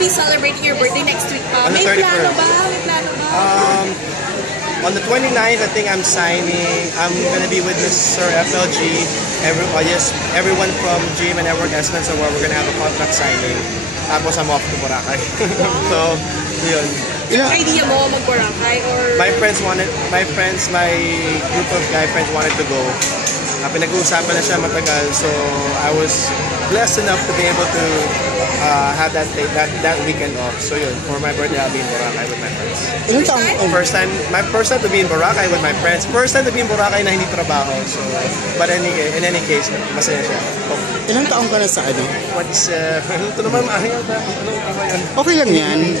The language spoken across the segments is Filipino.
be celebrating your birthday next week pa. On the May 31st. plano ba? May plano ba? On the 29th, I think I'm signing. I'm gonna be with Mr. FLG. Everyone from GM and Network Essence, so we're gonna have a contract signing. Tapos I'm off to Boracay. So, yun. Idea mo mag-Boracay or... My group of guy friends wanted to go. Pinag-uusapan na siya matagal, so I was blessed enough to be able to have that weekend off. So yun, for my birthday, I'll be in Boracay with my friends. My first time to be in Boracay with my friends. First time to be in Boracay na hindi trabaho. So, but in any case, masaya siya. Ilang taong ka na sa ano? Ito naman, ayaw ba? Okay lang yan.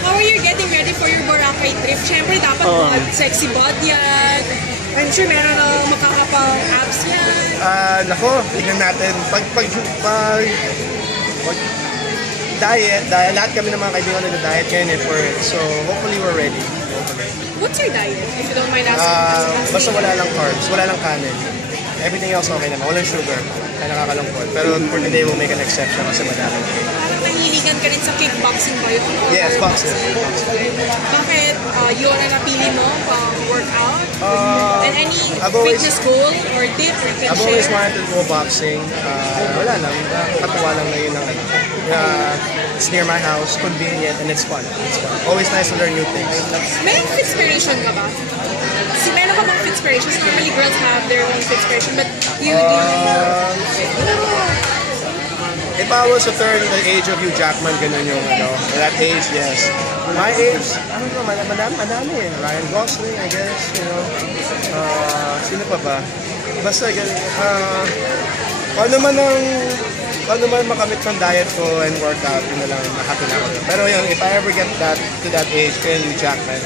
How are you getting ready for your Boracay trip? Siyempre, dapat sexy body yan. I'm sure meron na makakapang-abs yan. Nako, tignan natin. Pag diet, lahat kami ng mga kaibigan nag-diet ngayon for it. So, hopefully we're ready. What's your diet, if you don't mind asking? Basta wala lang carbs, wala lang kanin. Everything else okay naman. Walang sugar. Kaya nakakalungkot. Pero for today, we'll make an exception kasi madaming cake. Parang nahihiligan ka rin sa kickboxing ba yun? Yes, boxing. Bakit? Yun ang napili mo workout? And any fitness goal or tip you can share? I've always wanted to go boxing. Wala lang. Katuwa lang na yun ang ano. It's near my house, convenient, and it's fun. Always nice to learn new things. Meron inspiration ka ba? Meron ka bang inspiration? Normally girls have their own inspiration, but you do. If I was a third the age of Hugh Jackman, ganun yung ano, that age, yes. My age, I don't know, madami eh. Ryan Gosling, I guess, you know. Sino pa ba? Basta, paano man makamit ng diet ko and workout, yun na lang, nakatin ako. Pero yun, if I ever get to that age, kaya Hugh Jackman,